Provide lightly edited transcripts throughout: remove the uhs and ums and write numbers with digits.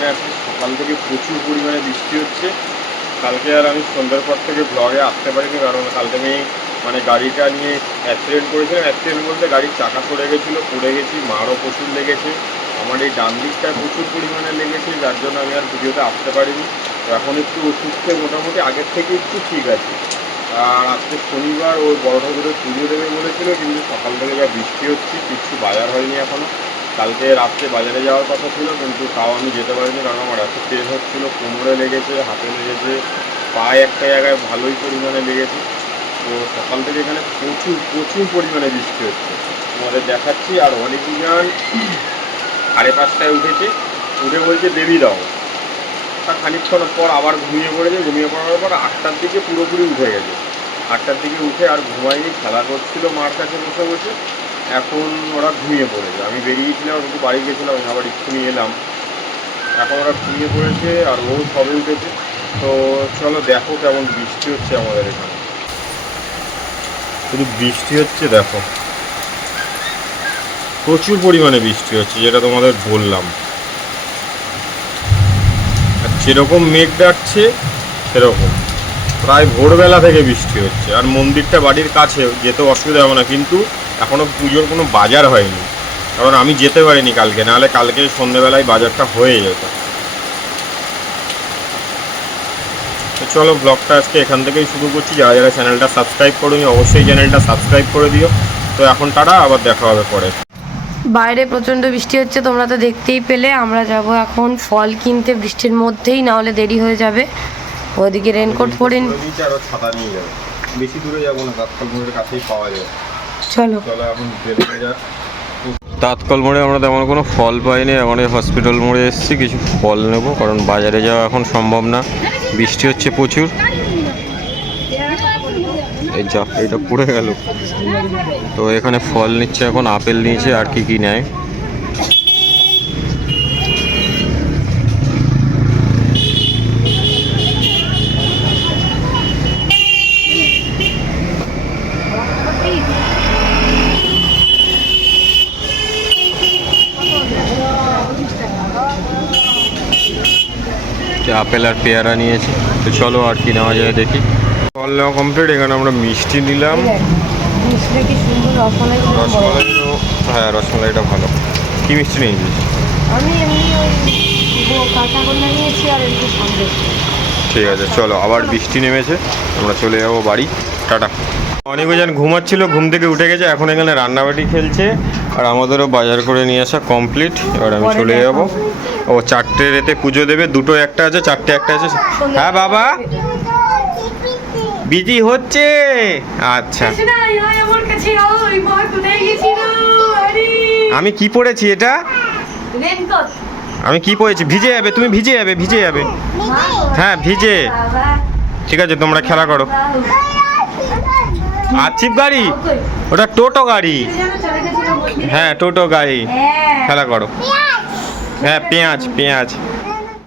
এখানে আজকে সকাল থেকে প্রচুর পরিমাণে বৃষ্টি হচ্ছে। কালকে আর আমি সন্ধ্যার পর থেকে ব্লগে আসতে পারিনি, কারণ কালকে আমি গাড়িটা নিয়ে অ্যাক্সিডেন্ট করেছিলাম। অ্যাক্সিডেন্ট বলতে গাড়ির চাকা সরে গেছিলো, পড়ে গেছি, মারও প্রচুর লেগেছে। আমার এই ডান দিকটায় প্রচুর পরিমাণে লেগেছে, যার জন্য আমি আর ভিডিওতে আসতে পারিনি। তো এখন একটু ওষুধে মোটামুটি আগের থেকে একটু ঠিক আছে। আর আজকে শনিবার ওর বড় ঠাকুরের পুজো দেবে বলেছিল, কিন্তু সকাল থেকে যা বৃষ্টি হচ্ছে কিচ্ছু বাজার হয়নি এখনও। কালকে রাত্রে বাজারে যাওয়ার কথা ছিল, কিন্তু তাও আমি যেতে পারিনি, কারণ আমার এত পেন হচ্ছিলো, কোমরে লেগেছে, হাতে লেগেছে, পায়ে একটা জায়গায় ভালোই পরিমাণে লেগেছে। তো সকাল থেকে এখানে প্রচুর প্রচুর পরিমাণে বৃষ্টি হচ্ছে, তোমাদের দেখাচ্ছি। আর অনেকজন 5:30টায় উঠেছে, উঠে বলছে দেবী দাও। তার খানিকক্ষণ পর আবার ঘুমিয়ে পড়েছে, ঘুমিয়ে পড়ার পর 8টার দিকে পুরোপুরি উঠে গেছে। 8টার দিকে উঠে আর ঘুমায়নি, খেলা করছিল মার কাছে বসে বসে। এখন ওরা ঘুমিয়ে পড়েছে। আমি বেরিয়েছিলাম, একটু বাড়ি গেছিলাম, আবার এক্ষুনি এলাম। এখন ওরা ঘুমিয়ে পড়েছে আর ও সবে উঠেছে। তো চলো দেখো কেমন বৃষ্টি হচ্ছে আমাদের এখানে। শুধু বৃষ্টি হচ্ছে, দেখো প্রচুর পরিমাণে বৃষ্টি হচ্ছে, যেটা তোমাদের বললাম। আর যেরকম মেঘ ডাকছে সেরকম প্রায় ভোরবেলা থেকে বৃষ্টি হচ্ছে। আর মন্দিরটা বাড়ির কাছে, যেতে অসুবিধা হবে না, কিন্তু এখনও পুজোর কোনো বাজার হয়নি, কারণ আমি যেতে পারিনি কালকে, নাহলে কালকে সন্ধ্যেবেলায় বাজারটা হয়ে যেত। তো চলো ব্লগটা আজকে এখান থেকেই শুরু করছি। যারা যারা চ্যানেলটা সাবস্ক্রাইব করোনি অবশ্যই চ্যানেলটা সাবস্ক্রাইব করে দিও। তো এখন টাটা, আবার দেখা হবে পরে। বাইরে প্রচণ্ড বৃষ্টি হচ্ছে, তোমরা তো দেখতেই পেলে। আমরা যাব এখন ফল কিনতে বৃষ্টির মধ্যেই, না হলে দেরি হয়ে যাবে। ওদিকে রেনকোট পরে ছাতা নিয়ে যাবে, বেশি দূরে যাবো না, তাৎকাল মোড়ের কাছেই পাওয়া যায়। চলো চলো এখন তাৎকাল মোড়ে আমরা তেমন কোনো ফল পাইনি, এখন এই হসপিটাল মোড়ে এসেছি কিছু ফল নেব, কারণ বাজারে যাওয়া এখন সম্ভব না, বৃষ্টি হচ্ছে প্রচুর। এই যা এটা পড়ে গেল। তো এখানে ফল নিচ্ছে, এখন আপেল নিয়েছে, আর কি কি নেয়। আপেল আর পেয়ারা নিয়েছি। তো চলো আর কি নেওয়া যায় দেখি। ফল নেওয়া কমপ্লিট। এখানে আমরা মিষ্টি নিলাম। রসমালাইও, হ্যাঁ রসমালাইটা ভালো। কি মিষ্টি নিয়েছিস? আমি এমনি ওই কাঁচাগোল্লা নিয়েছি আর একটু সন্দেশ। ঠিক আছে চলো, আবার বৃষ্টি নেমেছে, আমরা চলে যাবো বাড়ি। টাটা। অনেকজন ঘুমাচ্ছিল, ঘুম থেকে উঠে গেছে, এখন এখানে রান্নাবাটি খেলছে। আর আমাদেরও বাজার করে নিয়ে আসা কমপ্লিট। এবার আমি চলে যাব। ও 4টে রেতে পুজো দেবে, 2টো একটা আছে, 4টে একটা আছে। হ্যাঁ বাবা বিজি হচ্ছে। আচ্ছা আমি কি পড়েছি এটা? আমি কি পড়েছি? ভিজে যাবে, তুমি ভিজে যাবে, ভিজে যাবে। হ্যাঁ ভিজে। ঠিক আছে তোমরা খেলা করো। আচিপ গাড়ি, ওটা টোটো গাড়ি। হ্যাঁ টোটো গাড়ি, খেলা করো। হ্যাঁ পেঁয়াজ পেঁয়াজ।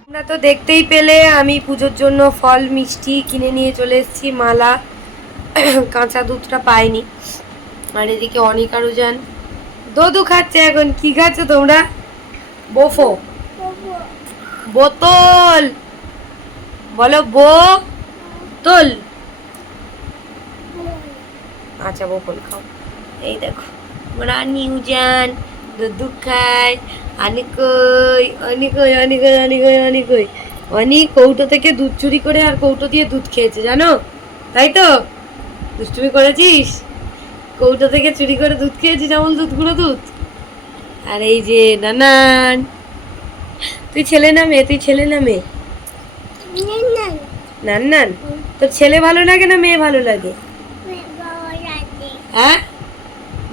তোমরা তো দেখতেই পেলে, আমি পুজোর জন্য ফল মিষ্টি কিনে নিয়ে চলে এসেছি, মালা। কাঁচা দুধটা পাইনি। আর এদিকে অনিক আরো যান দদু খাচ্ছে। এখন কি খাচ্ছ তোমরা? বোফো, বোতল বলো, বোতল। আচ্ছা বোতল খাও। এই দেখো আমরা নিউজান দুধ খায়। অনিকই অনিকই অনিকই অনিকই অনিকই অনিক কৌটো থেকে দুধ চুরি করে আর কৌটো দিয়ে দুধ খেয়েছে, জানো? তাই তো? দুষ্টুমি করেছিস, কৌটো থেকে চুরি করে দুধ খেয়েছিস, যেমন দুধ, গুঁড়ো দুধ। আর এই যে নানান, তুই ছেলে না মেয়ে? তুই ছেলে না মেয়ে? নান্নান। তোর ছেলে ভালো লাগে না মেয়ে ভালো লাগে? হ্যাঁ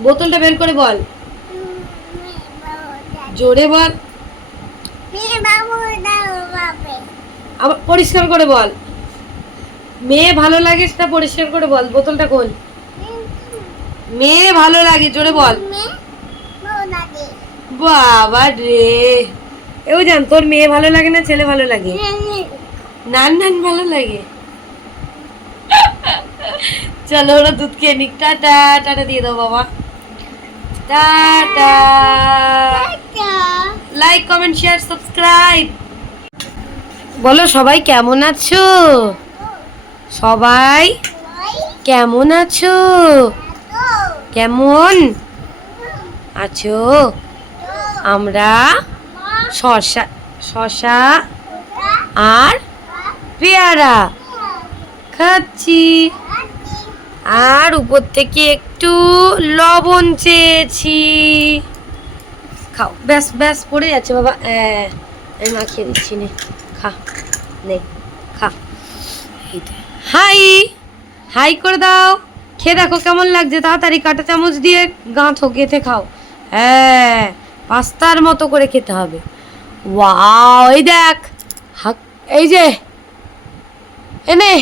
বোতলটা বের করে বল, জোরে বল, আবার পরিষ্কার করে বল। মেয়ে ভালো লাগে সেটা পরিষ্কার করে বল। বোতলটা খোল। মেয়ে ভালো লাগে, জোরে বল। বাবা রে, এও জান তোর মেয়ে ভালো লাগে না ছেলে ভালো লাগে? নান ভালো লাগে। চলো ওরা দুধ খেয়ে নিক। টাটা টাটা দিয়ে দাও বাবা। Tata. Like comment share subscribe. বলো সবাই কেমন আছো? সবাই কেমন আছো? কেমন আছো? আমরা শশা শশা আর পেয়ারা খাচ্ছি, আর উপর থেকে একটু লবণ চেয়েছি। খাও, ব্যাস ব্যাস পড়ে যাচ্ছে বাবা। আমি মাখিয়ে দিচ্ছি, নে খা, নে খা। হাই হাই করে দাও, খেয়ে দেখো কেমন লাগছে। তাড়াতাড়ি কাঁটা চামচ দিয়ে গাঁথো, গেঁথে খাও। হ্যাঁ, পাস্তার মতো করে খেতে হবে। ওয়াও, এই দেখ, এই যে এনে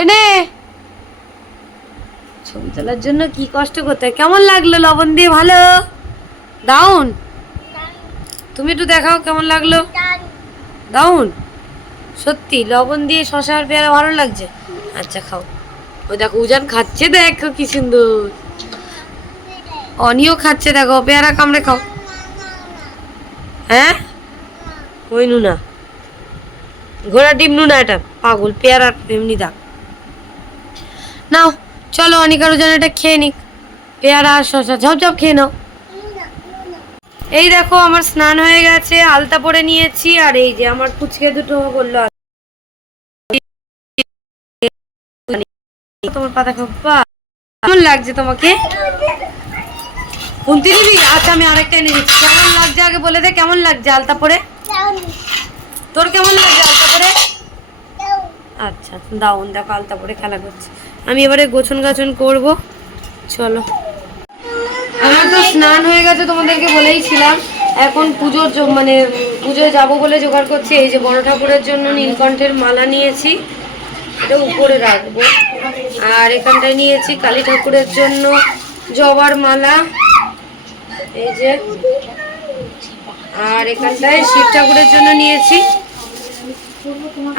এনে ছবি তোলার জন্য কি কষ্ট করতে হয়। কেমন লাগলো লবণ দিয়ে? ভালো দাউন? তুমি একটু দেখাও কেমন লাগলো। দাউন? সত্যি লবণ দিয়ে শশা আর পেয়ারা ভালো লাগছে? আচ্ছা খাও। ওই দেখো উজান খাচ্ছে, দেখো কি সুন্দর। অনিও খাচ্ছে, দেখো পেয়ারা কামড়ে খাও। হ্যাঁ, ওই নুনা, ঘোড়া ডিম নুনা, এটা পাগল। পেয়ারা এমনি দাগ। নাও চলো, অনিকার উজান এটা খেয়ে নিক, পেয়ারা আর শশা। ঝপঝপ খেয়ে নাও। এই দেখো আমার স্নান হয়ে গেছে, আলতা পরে নিয়েছি, আর এই যে আমার পুচকে দুটো বললো তোমার পাতা খাবা। কেমন লাগছে তোমাকে? কুন্তি দিদি, আচ্ছা আমি আরেকটা এনে দিচ্ছি। কেমন লাগছে আগে বলে দে, কেমন লাগছে আলতা পরে? তোর কেমন লাগছে আলতা পরে? আচ্ছা দাউন, দেখো আলতা পরে খেলা করছে। আমি এবারে গোছন গাছন করবো, চলো। আমার তো স্নান হয়ে গেছে, তোমাদেরকে বলেইছিলাম। এখন পুজোর মানে পুজোয় যাবো বলে জোগাড় করছি। এই যে বড় ঠাকুরের জন্য নীলকণ্ঠের মালা নিয়েছি, এটা উপরে রাখবো। আর এখানটায় নিয়েছি কালী ঠাকুরের জন্য জবার মালা, এই যে। আর এখানটায় শিব ঠাকুরের জন্য নিয়েছি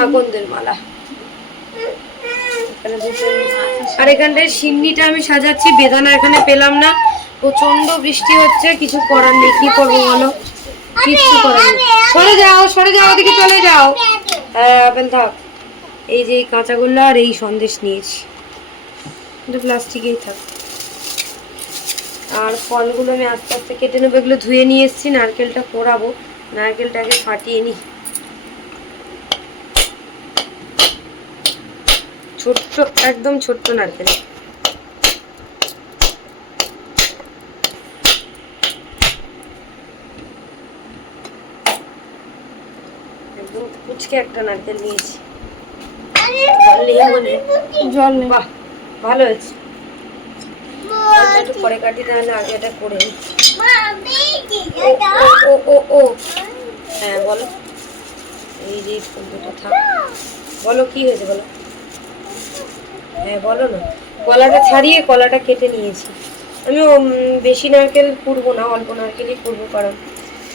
আকন্দের মালা। আর এখানটায় সিন্নিটা আমি সাজাচ্ছি। বেদানা এখানে পেলাম না, প্রচন্ড বৃষ্টি হচ্ছে, কিছু করার নেই। কি করবো বলো, কিচ্ছু করার নেই। সরে যাও, সরে যাও, ওদিকে চলে যাও। হ্যাঁ থাক। এই যে কাঁচাগোল্লা আর এই সন্দেশ নিয়েছি, কিন্তু প্লাস্টিকেই থাক। আর ফলগুলো আমি আস্তে আস্তে কেটে নেবো, এগুলো ধুয়ে নিয়ে এসেছি। নারকেলটা পোড়াবো, নারকেলটাকে ফাটিয়ে নিই। ছোট্ট, একদম ছোট্ট নারকেল। একদম কুচকে একটা নারকেল নিয়েছি। জল নেই, বাহ ভালো হয়েছে। একটু পরে কাটি, তাহলে আগে এটা করে নিই। ও ও ও, হ্যাঁ বলো। এই যে ফুলটা থাক, বলো কি হয়েছে বলো। হ্যাঁ বলো না। কলাটা ছাড়িয়ে কলাটা কেটে নিয়েছি। আমি বেশি নারকেল কুড়বো না, অল্প নারকেলই কুড়বো, কারণ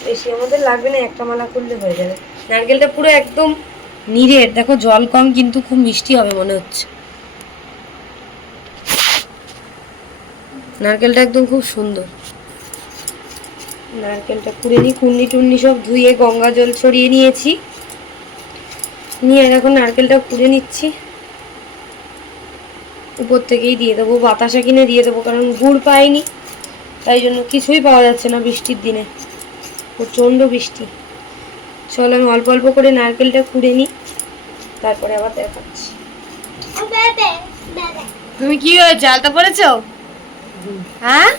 বেশি আমাদের লাগবে না, একটা মালা করলে হয়ে যাবে। নারকেলটা পুরো একদম নিরেট, দেখো জল কম, কিন্তু খুব মিষ্টি হবে মনে হচ্ছে। নারকেলটা একদম খুব সুন্দর। নারকেলটা কুড়ে নিই, কুন্নি টুন্নি সব ধুয়ে গঙ্গা জল ছড়িয়ে নিয়েছি, নিয়ে এখন নারকেলটা কুড়ে নিচ্ছি। উপর থেকেই দিয়ে দেবো, বাতাসা কিনে দিয়ে দেবো, কারণ গুড় পাইনি, তাই জন্য কিছুই পাওয়া যাচ্ছে না বৃষ্টির দিনে, প্রচণ্ড বৃষ্টি। চলো আমি অল্প অল্প করে নারকেলটা কুড়ে নিই, তারপরে আবার দেখাচ্ছি। তুমি কি হয়েছে, আলতা পড়েছো? হ্যাঁ,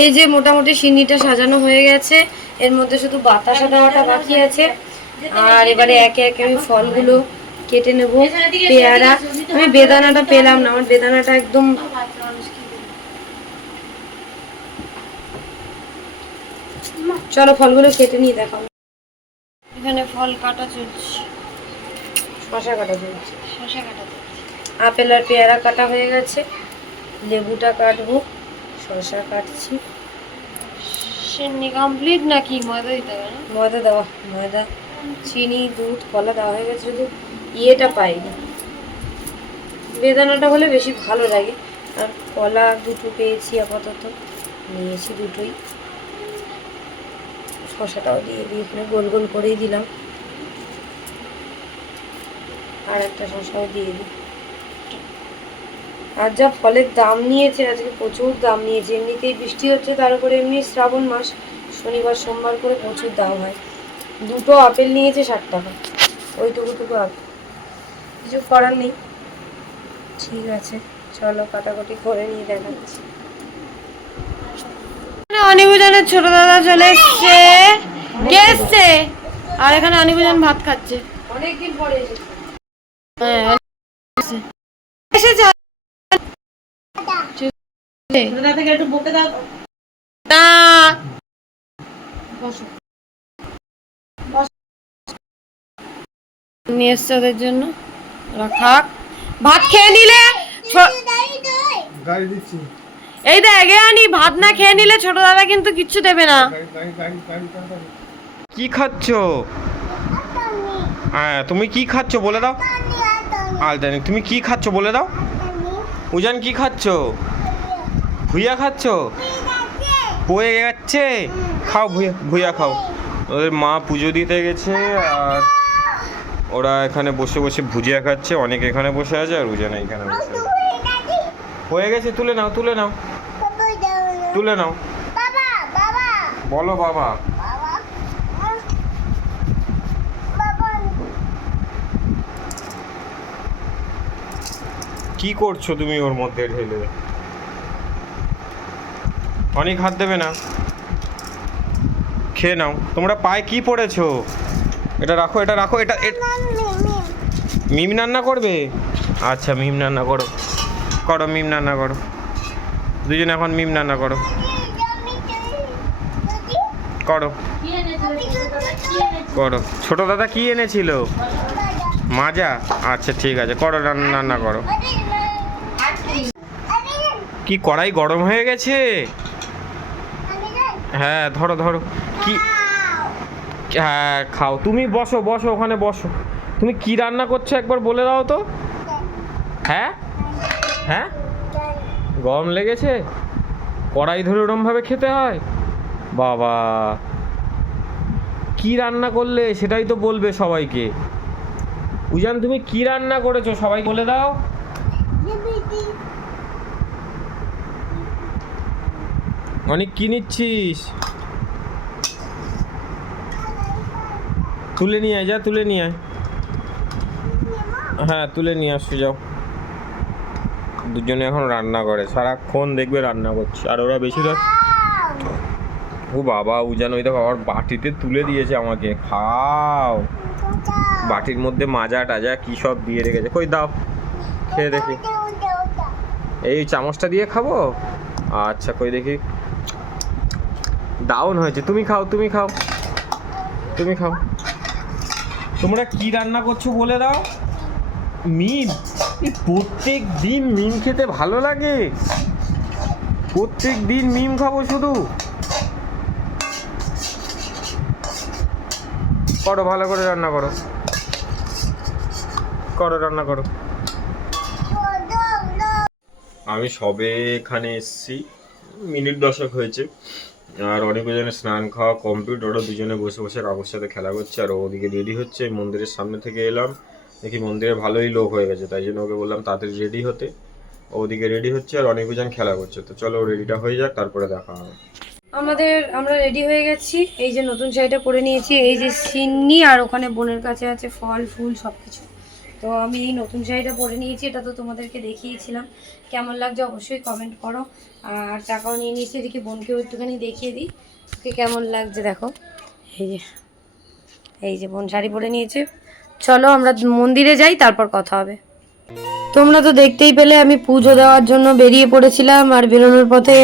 এই যে মোটামুটি সিন্নিটা সাজানো হয়ে গেছে, এর মধ্যে শুধু বাতাসা দেওয়াটা বাকি আছে। আর এবারে একে একে আমি ফলগুলো কেটে নেব। পেয়ারা, আমি বেদানাটা পেলাম না, আমার বেদানাটা একদম, চলো ফলগুলো কেটে নিয়ে দেখাও। এখানে ফল কাটা চলছে, শশা কাটা চলছে, শশা কাটা চলছে। আপেল আর পেয়ারা কাটা হয়ে গেছে, লেবুটা কাটবো, শশা কাটছি। সিন্নি কমপ্লিট নাকি ময়দা দিতে হবে? ময়দা দেওয়া, ময়দা, চিনি, দুধ, কলা দেওয়া হয়ে গেছে, শুধু ইয়েটা পাইনি। বেদানাটা হলে বেশি ভালো লাগে। আর কলা দুটো পেয়েছি, আপাতত নিয়েছি দুটোই। শসাটাও দিয়ে দিই, এখানে গোল গোল করেই দিলাম, আর একটা শসাও দিয়ে দিই। আর যা ফলের দাম নিয়েছে আজকে, প্রচুর দাম নিয়েছে। এমনিতেই বৃষ্টি হচ্ছে, তার উপরে এমনি শ্রাবণ মাস, শনিবার সোমবার করে প্রচুর দাম হয়। দুটো আপেল নিয়েছে 60 টাকা, ওইটুকু আপেল, কিছু করার নেই। ঠিক আছে, চলো কাটাকুটি করে নিয়ে দেখাচ্ছি। অনিবুজনের ছোট দাদা চলে এসছে। কে এসছে? আর এখানে অনিবুজন ভাত খাচ্ছে, অনেকদিন পরে এসেছে। হ্যাঁ এসেছে। একটু বকে দাও না, নিয়ে এসছে ওদের জন্য, ওরা খাক। ভাত খেয়ে নিলে এই দেখ আনি, ভাত না খেয়ে নিলে ছোট দাদা কিন্তু কিচ্ছু দেবে না। কি খাচ্ছ? হ্যাঁ তুমি কি খাচ্ছ বলে দাও। আলদানি তুমি কি খাচ্ছ বলে দাও। উজান কি খাচ্ছ? ভুইয়া খাচ্ছ? বয়ে যাচ্ছে, খাও ভুইয়া, ভুইয়া খাও। ওদের মা পুজো দিতে গেছে আর ওরা এখানে বসে বসে ভুজিয়া খাচ্ছে। অনেক এখানে বসে আছে আর উজান এখানে বসে আছে। হয়ে গেছে, তুলে নাও, তুলে নাও, তুলে নাও। বলো বাবা। কি করছো তুমি ওর মধ্যে ঢেলে? অনেক হাত দেবে না, খেয়ে নাও। তোমরা পায়ে কি পড়েছো? এটা রাখো, এটা রাখো, এটা মিম রান্না করবে। আচ্ছা মিম রান্না করো, করো মিম রান্না করো, দুজনে এখন মিম রান্না করো, করো করো। ছোট দাদা কি এনেছিল? মাজা। আচ্ছা ঠিক আছে, করো রান্না করো। কি কড়াই গরম হয়ে গেছে? হ্যাঁ ধরো ধরো। কি? হ্যাঁ খাও, তুমি বসো বসো, ওখানে বসো। তুমি কি রান্না করছো একবার বলে দাও তো। হ্যাঁ হ্যাঁ, গরম লেগেছে? কড়াই ধরে ওরমভাবে খেতে হয়? বাবা কি রান্না করলে সেটাই তো বলবে সবাইকে। উজান তুমি কি রান্না করেছো সবাই বলে দাও। অনেক কি নিচ্ছিস? তুলে নিয়ে আয়, যা তুলে নিয়ে আয়। হ্যাঁ তুলে নিয়ে আসছো, যাও। দুজনে এখন রান্না করে, সারাক্ষণ দেখবে রান্না করছে। আর ওরা বেশিরভাগ, ও বাবা উজান ওই দেখো আবার বাটিতে তুলে দিয়েছে আমাকে। খাও, বাটির মধ্যে মাজা টাজা কি সব দিয়ে রেখেছে। কই দাও, খেয়ে দেখি। এই চামচটা দিয়ে খাবো? আচ্ছা কই দেখি, দারুণ হয়েছে। তুমি খাও, তুমি খাও, তুমি খাও। তোমরা কি রান্না করছো বলে দাও। মিম? প্রত্যেক দিন মিম খেতে ভালো লাগে? প্রত্যেক দিন মিম খাবো শুধু? করো ভালো করে রান্না করো, করো রান্না করো। আমি সবে এখানে এসেছি, মিনিট 10 হয়েছে। আর অনেক জনের স্নান খাওয়া কমপ্লিট, ওরা দুজনে বসে বসে কাকুর সাথে খেলা করছে আর ওদিকে রেডি হচ্ছে। মন্দিরের সামনে থেকে এলাম, দেখি মন্দিরে ভালোই লোক হয়ে গেছে, তাই জন্য ওকে বললাম তাড়াতাড়ি রেডি হতে। ওদিকে রেডি হচ্ছে আর অনেক জন খেলা করছে। তো চলো রেডিটা হয়ে যাক, তারপরে দেখা হবে। আমরা রেডি হয়ে গেছি। এই যে নতুন শাড়িটা পরে নিয়েছি, এই যে সিন্নি, আর ওখানে বোনের কাছে আছে ফল ফুল সব কিছু। তো আমি এই নতুন শাড়িটা পরে নিয়েছি, এটা তো তোমাদেরকে দেখিয়েছিলাম। কেমন লাগছে অবশ্যই কমেন্ট করো। আর টাকাও নিয়ে নিয়েছি, এদিকে বোনকেও একটুখানি দেখিয়ে দিই ওকে কেমন লাগছে। দেখো এই যে বোন শাড়ি পরে নিয়েছে। চলো আমরা মন্দিরে যাই, তারপর কথা হবে। তোমরা তো দেখতেই পেলে আমি পুজো দেওয়ার জন্য বেরিয়ে পড়েছিলাম, আর বেরোনোর পথে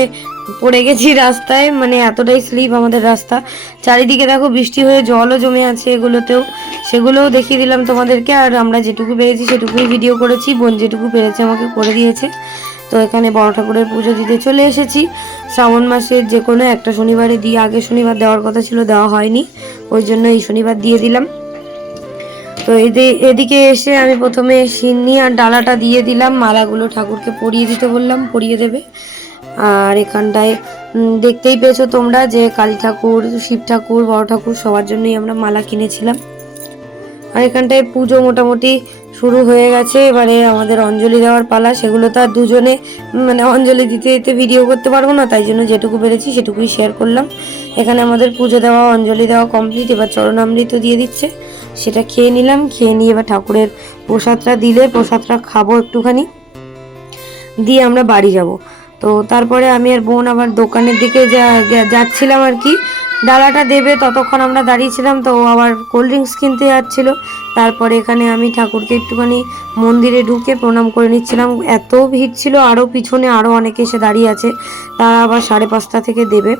পড়ে গেছি রাস্তায়। মানে এতটাই স্লিপ আমাদের রাস্তা, চারিদিকে দেখো বৃষ্টি হয়ে জলও জমে আছে এগুলোতেও, সেগুলোও দেখিয়ে দিলাম তোমাদেরকে। আর আমরা যেটুকু পেরেছি সেটুকুই ভিডিও করেছি, বোন যেটুকু পেরেছে আমাকে করে দিয়েছে। তো এখানে বড় ঠাকুরের পুজো দিতে চলে এসেছি। শ্রাবণ মাসের যে কোনো একটা শনিবারে দিয়ে, আগে শনিবার দেওয়ার কথা ছিল, দেওয়া হয়নি, ওই জন্য এই শনিবার দিয়ে দিলাম। তো এদিকে এসে আমি প্রথমে সিন্নি আর ডালাটা দিয়ে দিলাম, মালাগুলো ঠাকুরকে পরিয়ে দিতে বললাম, পরিয়ে দেবে। আর এখানটায় দেখতেই পেয়েছো তোমরা যে কালী ঠাকুর, শিব ঠাকুর, বড় ঠাকুর সবার জন্যই আমরা মালা কিনেছিলাম। আর এখানটায় পুজো মোটামুটি শুরু হয়ে গেছে, এবারে আমাদের অঞ্জলি দেওয়ার পালা। সেগুলো তো আর দুজনে মানে অঞ্জলি দিতে দিতে ভিডিও করতে পারবো না, তাই জন্য যেটুকু পেরেছি সেটুকুই শেয়ার করলাম। এখানে আমাদের পুজো দেওয়া, অঞ্জলি দেওয়া কমপ্লিট। এবার চরণামৃত দিয়ে দিচ্ছে, সেটা খেয়ে নিলাম। খেয়ে নিয়ে এবার ঠাকুরের প্রসাদটা দিলে প্রসাদটা খাবো একটুখানি, দিয়ে আমরা বাড়ি যাব। তো তারপরে আমি আর বোন আবার দোকানের দিকে যাচ্ছিলাম আর কি, ডালাটা দেবে ততক্ষণ আমরা দাঁড়িয়েছিলাম। তো ও আবার কোল্ড ড্রিঙ্কস কিনতে যাচ্ছিলো। তারপরে এখানে আমি ঠাকুরকে একটুখানি মন্দিরে ঢুকে প্রণাম করে নিচ্ছিলাম। এত ভিড় ছিল, আরও পিছনে আরও অনেকে এসে দাঁড়িয়ে আছে, তারা আবার 5:30 থেকে দেবে।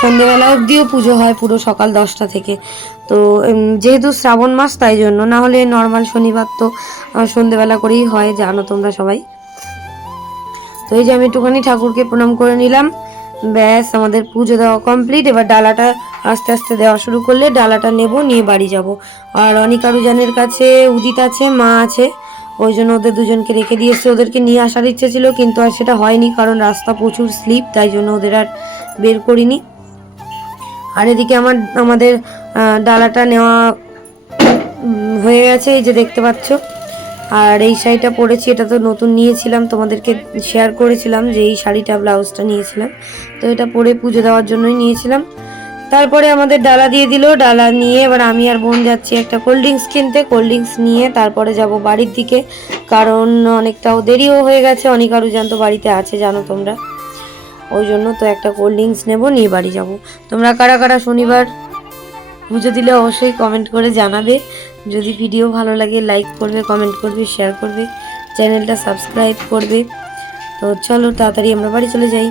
সন্ধ্যেবেলা অবধিও পুজো হয়, পুরো সকাল 10টা থেকে। তো যেহেতু শ্রাবণ মাস তাই জন্য, না হলে নর্মাল শনিবার তো সন্ধ্যেবেলা করেই হয়, জানো তোমরা সবাই। তো এই যে আমি একটুখানি ঠাকুরকে প্রণাম করে নিলাম, ব্যাস আমাদের পুজো দেওয়া কমপ্লিট। এবার ডালাটা আস্তে আস্তে দেওয়া শুরু করলে ডালাটা নেব, নিয়ে বাড়ি যাব। আর অনিকারুজানের কাছে উদিত আছে, মা আছে, ওই জন্য ওদের দুজনকে রেখে দিয়ে এসছে। ওদেরকে নিয়ে আসার ইচ্ছে ছিল কিন্তু আর সেটা হয়নি, কারণ রাস্তা প্রচুর স্লিপ, তাই জন্য ওদের আর বের করিনি। আর এদিকে আমাদের ডালাটা নেওয়া হয়ে গেছে, এই যে দেখতে পাচ্ছ। আর এই শাড়িটা পরেছি, এটা তো নতুন নিয়েছিলাম, তোমাদেরকে শেয়ার করেছিলাম যে এই শাড়িটা, ব্লাউজটা নিয়েছিলাম। তো এটা পরে পুজো দেওয়ার জন্যই নিয়েছিলাম। তারপরে আমাদের ডালা দিয়ে দিল, ডালা নিয়ে এবার আমি আর বোন যাচ্ছি একটা কোল্ড ড্রিঙ্কস কিনতে। কোল্ড ড্রিঙ্কস নিয়ে তারপরে যাব বাড়ির দিকে, কারণ অনেকটাও দেরিও হয়ে গেছে। অনিকারুজান তো বাড়িতে আছে, জানো তোমরা, ওই জন্য তো একটা কোল্ড ড্রিঙ্কস নেবো, নিয়ে বাড়ি যাব। তোমরা কারা কারা শনিবার পুজো দিলে অবশ্যই কমেন্ট করে জানাবে। যদি ভিডিও ভালো লাগে লাইক করবে, কমেন্ট করবে, শেয়ার করবে, চ্যানেলটা সাবস্ক্রাইব করবে। তো চলো তাড়াতাড়ি আমরা বাড়ি চলে যাই।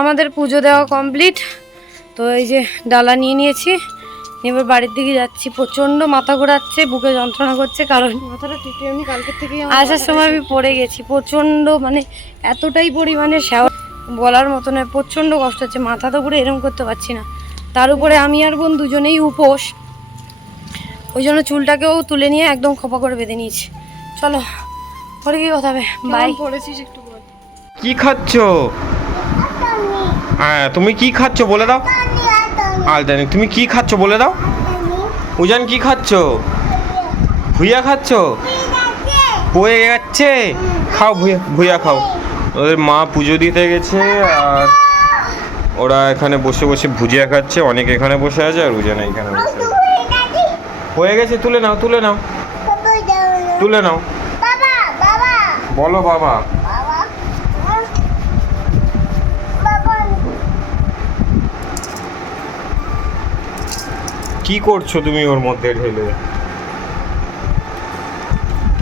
আমাদের পুজো দেওয়া কমপ্লিট। তো এই যে ডালা নিয়ে নিয়েছি, এবার বাড়ির দিকে যাচ্ছি। প্রচণ্ড মাথা ঘোরাচ্ছে, বুকে যন্ত্রণা করছে, কারণ মাথাটা ঠিক এমনি কালকের থেকে আসার সময় আমি পড়ে গেছি। প্রচণ্ড মানে এতটাই পরিমাণে বলার মতো নয়, প্রচণ্ড কষ্ট হচ্ছে। মাথা তো পুরো এরম করতে পারছি না, তার উপরে আমি আর বোন দুজনেই উপোস, ওই জন্য চুলটাকেও তুলে নিয়ে একদম খোপা করে বেঁধে নিয়েছি। চলো পরে কি কথা হবে, বাই। পড়েছিস একটু বল, কি খাচ্ছ? হ্যাঁ তুমি কি খাচ্ছ বলে দাও। আলদানি তুমি কি খাচ্ছ বলে দাও। উজান কি খাচ্ছ? ভুইয়া খাচ্ছ? পয়ে যাচ্ছে, খাও ভুইয়া, ভুইয়া খাও। ওদের মা পুজো দিতে গেছে আর ওরা এখানে বসে বসে ভুজিয়া খাচ্ছে। অনেক এখানে বসে আছে আর উজান এখানে বসে আছে। হয়ে গেছে, তুলে নাও, তুলে নাও, তুলে নাও। বলো বাবা। কি করছো তুমি ওর মধ্যে ঢেলে?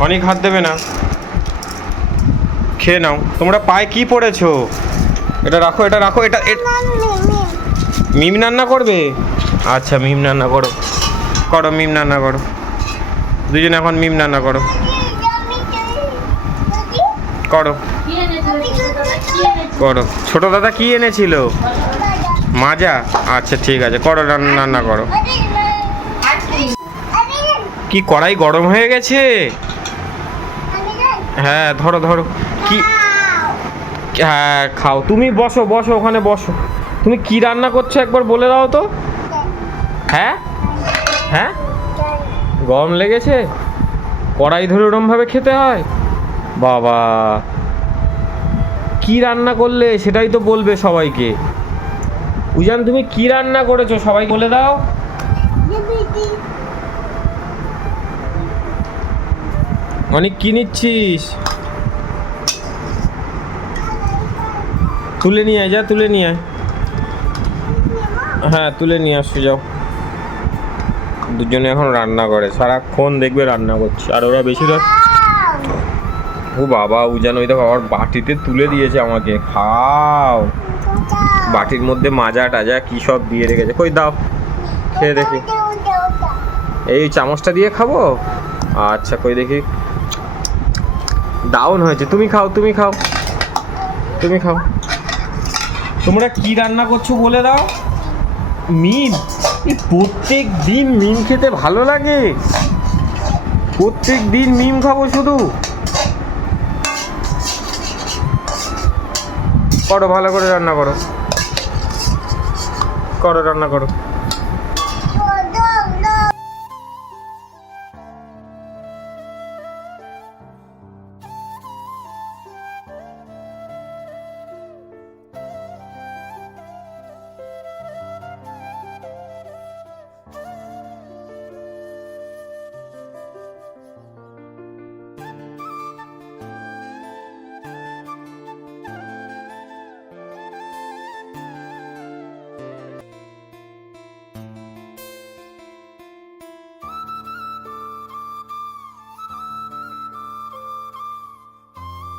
অনেক হাত দেবে না, খেয়ে নাও। তোমরা পায়ে কি পড়েছো? এটা রাখো, এটা রাখো, এটা মিম রান্না করবে? আচ্ছা মিম রান্না করো, করো মিম রান্না করো, দুজনে এখন মিম রান্না করো, করো করো। ছোট দাদা কি এনেছিল? মাজা? আচ্ছা ঠিক আছে, করো রান্না করো। কি কড়াই গরম হয়ে গেছে? হ্যাঁ ধরো ধরো। কি? হ্যাঁ খাও, তুমি বসো বসো, ওখানে বসো। তুমি কি রান্না করছো একবার বলে দাও তো। হ্যাঁ হ্যাঁ, গরম লেগেছে? কড়াই ধরে ওরমভাবে খেতে হয়? বাবা কি রান্না করলে সেটাই তো বলবে সবাইকে। উজান তুমি কি রান্না করেছো সবাই বলে দাও। অনেক কি নিচ্ছিস? তুলে নিয়ে আয়, যা তুলে নিয়ে আয়। হ্যাঁ তুলে নিয়ে আসো, যাও। দুজনে এখন রান্না করে, সারাক্ষণ দেখবে রান্না করছে। আর ওরা বেশিরভাগ, ও বাবা উজান ওই দেখো আবার বাটিতে তুলে দিয়েছে আমাকে, খাও। বাটির মধ্যে মাজা টাজা কি সব দিয়ে রেখেছে, কই দাও খেয়ে দেখি। এই চামচটা দিয়ে খাবো, আচ্ছা কই দেখি। ডাউন হয়েছে, তুমি খাও তুমি খাও তুমি খাও। তোমরা কি রান্না করছো বলে দাও। মিম, এই প্রত্যেক দিন মিম খেতে ভালো লাগে, প্রত্যেক দিন মিম খাবো শুধু। করো ভালো করে রান্না করো, করো রান্না করো।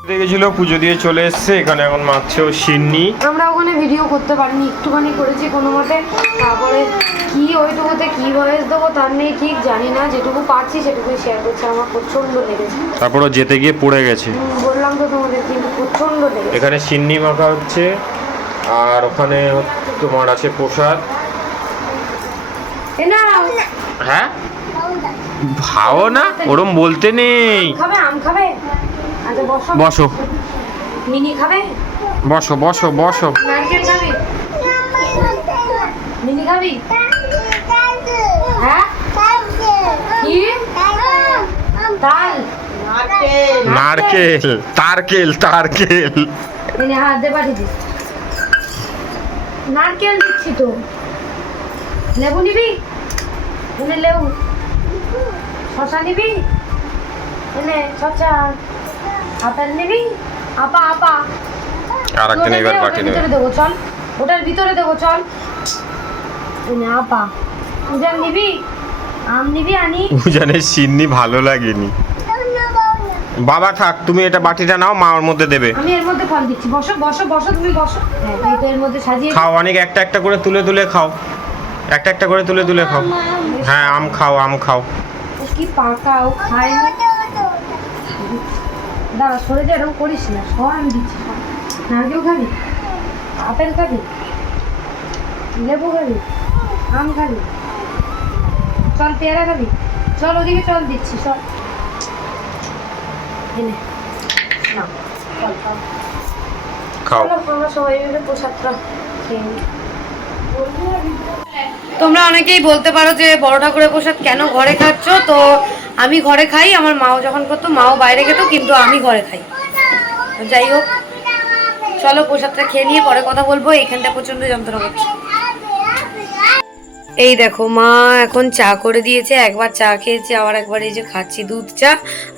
দেখেছিল পুজো দিয়ে চলে এসছে, এখানে এখন মারছেও সিন্নি। আমরা ওখানে ভিডিও করতে পারিনি, একটুখানি করেছি কোনো মতে। তারপরে কি ওইটুকুতে কি ভয়েস দেবো তার নেই ঠিক, জানি না। যেটুকু পারছি সেটুকুই শেয়ার করছি। আমার প্রচণ্ড লেগেছে, তারপরও যেতে গিয়ে পড়ে গেছে। বললাম তো তোমাদের, কিন্তু প্রচণ্ড লেগেছে। এখানে সিন্নি মাখা হচ্ছে, আর ওখানে তোমার আছে প্রসাদ। হ্যাঁ ভাও না, ওরম বলতে নেই। খাবে আম খাবে? আচ্ছা বসো বসো, মিনি খাবে? বসো বসো বসো। নারকেল খাবি? মিনি খাবি? হ্যাঁ কি তাল? নারকেল, তারকেল তারকেল। মিনি হাত দে, পাঠিয়ে দিস। নারকেল দিচ্ছি তো। লেবু নিবি? এনে লেবু। শশা নিবি? এনে শশা। আপেল নিবি? আপা আপা। আর একটা নেবার বাকি নেই। ভিতরে দেবো চল, ওটার ভিতরে দেবো চল। এনে আপা। উজান নিবি? আম নিবি? আনি। উজানের সিন্নি ভালো লাগেনি। বাবা থাক, তুমি এটা বাটিটা নাও, মা ওর মধ্যে দেবে। আমি এর মধ্যে ফল দিচ্ছি, বসো বসো বসো, তুমি বসো। হ্যাঁ এই তো এর মধ্যে সাজিয়ে খাও, অনেক একটা একটা করে তুলে তুলে খাও, একটা একটা করে তুলে তুলে খাও। হ্যাঁ আম খাও, আম খাও। কি পাকাও খাই। দাঁড়া সরে যা, এরকম করিস না। সব আমি দিচ্ছি। নারকেল খাবি? আপেল খাবি? লেবু খাবি? আম খাবি? চল পেয়ারা খাবি? চল ওদিকে চল, দিচ্ছি চল। এনে নাও, চল চল খাও। আমরা সবাই মিলে প্রসাদটা খেয়ে নিই। তোমরা অনেকেই বলতে পারো যে বড় ঠাকুরের প্রসাদ কেন ঘরে খাচ্ছ, তো আমি ঘরে খাই। আমার মাও যখন করতো, মাও বাইরে খেতো, কিন্তু আমি ঘরে খাই। যাই হোক, চলো প্রসাদটা খেয়ে নিয়ে পরে কথা বলবো। এখানটা প্রচন্ড যন্ত্রণা করছে। এই দেখো মা এখন চা করে দিয়েছে। একবার চা খেয়েছি, আবার একবার এই যে খাচ্ছি দুধ চা।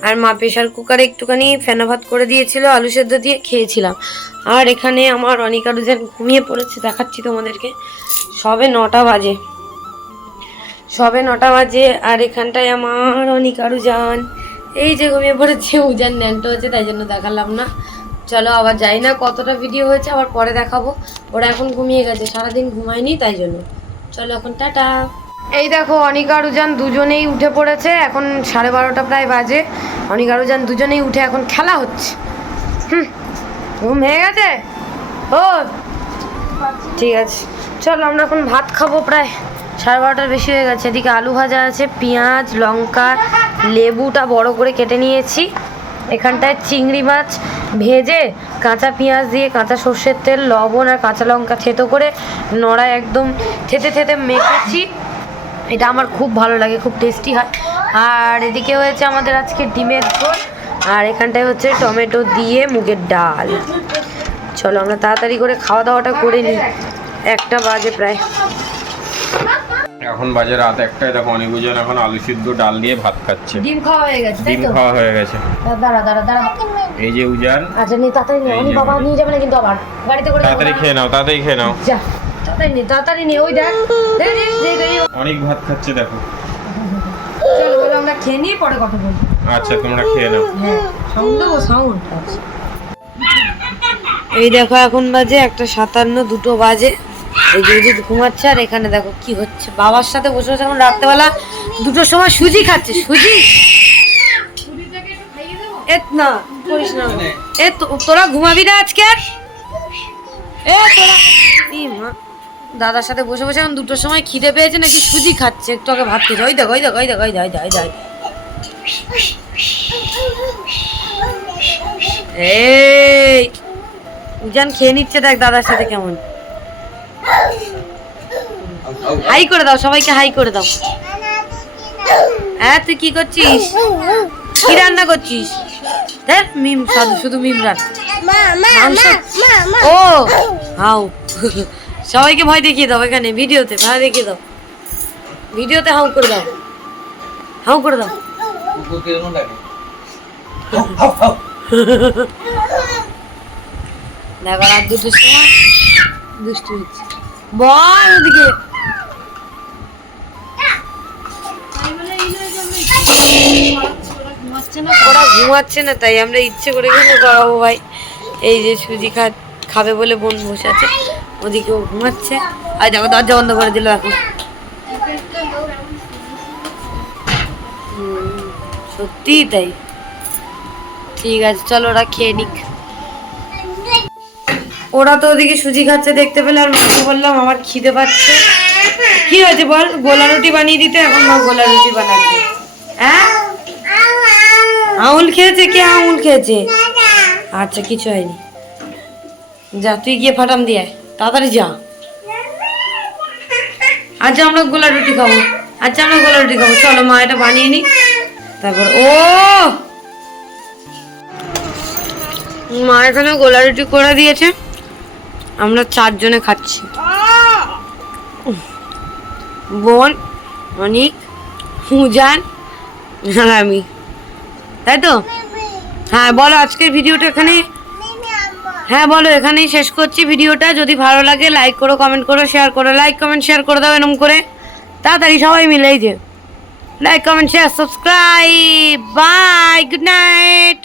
আর মা প্রেশার কুকারে একটুখানি ফেনা ভাত করে দিয়েছিল, আলু সেদ্ধ দিয়ে খেয়েছিলাম। আর এখানে আমার অনিকা রুজান ঘুমিয়ে পড়েছে, দেখাচ্ছি তোমাদেরকে। সবে 9টা বাজে, সবে 9টা বাজে। আর এখানটায় আমার অনিকা রুজান এই যে ঘুমিয়ে পড়েছে। উজান ন্যান্টো হচ্ছে, তাই জন্য দেখালাম না। চলো আবার যাই না, কতটা ভিডিও হয়েছে আবার পরে দেখাবো। ওরা এখন ঘুমিয়ে গেছে, সারাদিন ঘুমায়নি তাই জন্য। চলো এখন টাটা। এই দেখো অনিকা রুজান দুজনেই উঠে পড়েছে, এখন 12:30 প্রায় বাজে। অনিকা রুজান দুজনেই উঠে এখন খেলা হচ্ছে। ঘুম হয়ে গেছে ও, ঠিক আছে চলো আমরা এখন ভাত খাবো। প্রায় 12:30টার বেশি হয়ে গেছে। এদিকে আলু ভাজা আছে, পেঁয়াজ লঙ্কা লেবুটা বড় করে কেটে নিয়েছি। এখানটায় চিংড়ি মাছ ভেজে কাঁচা পেঁয়াজ দিয়ে, কাঁচা সর্ষের তেল, লবণ আর কাঁচা লঙ্কা থেতো করে নড়ায় একদম থেতে থেতে মেখেছি। এটা আমার খুব ভালো লাগে, খুব টেস্টি হয়। আর এদিকে হয়েছে আমাদের আজকে ডিমের ঝোল, আর এখানটায় হচ্ছে টমেটো দিয়ে মুগের ডাল। চলো আমরা তাড়াতাড়ি করে খাওয়া দাওয়াটা করে নিই, 1টা বাজে প্রায়। এখন বাজে রাত 1টায়, দেখো অনিকুজন এখন আলু সিদ্ধ ডাল দিয়ে ভাত খাচ্ছে। ডিম খাওয়া হয়ে গেছে তাই ডিম তো? খাওয়া হয়ে গেছে। দাঁড়া দাঁড়া দাঁড়া। এই যে উজান, আচ্ছা নি তাড়াতাড়ি নে, এই অনি যে বাবা নিয়ে যাবে না কিন্তু আবার গাড়িতে করে। তাড়াতাড়ি খেয়ে নাও, তাড়াতাড়ি খেয়ে নাও। যা তাড়াতাড়ি নে ওই দেখ দেখ। অনেক ভাত খাচ্ছে দেখো। চলো বলো আমরা খেয়ে নিয়ে পরে কথা বলবো। আচ্ছা তোমরা খেয়ে নাও। হ্যাঁ সাউন্ড দেবো সাউন্ড। এই দেখো এখন বাজে 1:57, 2টো বাজে। এই যে উদিত ঘুমাচ্ছে আর এখানে দেখো কি হচ্ছে, বাবার সাথে বসে বসে এখন রাত্রেবেলা 2টোর সময় সুজি খাচ্ছে। সুজি এ না করিস না, এ তোরা ঘুমাবি না আজকে আর? এ তোরা মা দাদার সাথে বসে বসে এখন 2টোর সময় খিদে পেয়েছে নাকি সুজি খাচ্ছে, একটু আগে ভাত খেয়েছে। ওই দেখো ওই দেখো ওই দেখো ওই যাই। এই উজান খেয়ে নিচ্ছে দেখ দাদার সাথে কেমন। হাই করে দাও সবাইকে, হাই করে দাও। হ্যাঁ তুই কি করছিস? কি রান্না করছিস? দেখ মিম শুধু মিম রান্না। ও হাউ সবাইকে ভয় দেখিয়ে দাও, এখানে ভিডিওতে ভয় দেখিয়ে দাও, ভিডিওতে হাউ করে দাও, হাউ করে দাও। দেখো রাত 2টোর সময় দুষ্টু হচ্ছে। বল ওদিকে ওরা ঘুমাচ্ছে না তাই আমরা ইচ্ছে করে কেন করাবো ভাই। এই যে সুজি খাবে বলে বোন বসে আছে, ওদিকে ও ঘুমাচ্ছে। আর দেখো দরজা বন্ধ করে দিল এখন। সত্যি তাই। ঠিক আছে চলো ওরা খেয়ে নিক। ওরা তো ওদিকে সুজি খাচ্ছে দেখতে পেলে, আর মাকে বললাম আমার খিদে পাচ্ছে। কি হয়েছে বল? গোলা রুটি বানিয়ে দিতে, এখন মা গোলা রুটি বানাচ্ছে। হ্যাঁ আঙুল খেয়েছে? কে আঙুল খেয়েছে? আচ্ছা কিছু হয়নি, যা তুই গিয়ে ফাটাম দিয়ে আয়, তাড়াতাড়ি যা। আচ্ছা আমরা গোলা রুটি খাবো, আচ্ছা আমরা গোলা রুটি খাবো, চলো মা এটা বানিয়ে নি। তারপর ও মা এখানে গোলা রুটি করে দিয়েছে, আমরা 4 জনে খাচ্ছি। বোন, অনিক, উজান আর আমি, তাই তো? হ্যাঁ বলো আজকের ভিডিওটা এখানে, হ্যাঁ বলো এখানেই শেষ করছি ভিডিওটা। যদি ভালো লাগে লাইক করো, কমেন্ট করো, শেয়ার করো। লাইক কমেন্ট শেয়ার করে দাও এরকম করে তাড়াতাড়ি সবাই মিলে। এই যে like comment share subscribe. Bye, good night.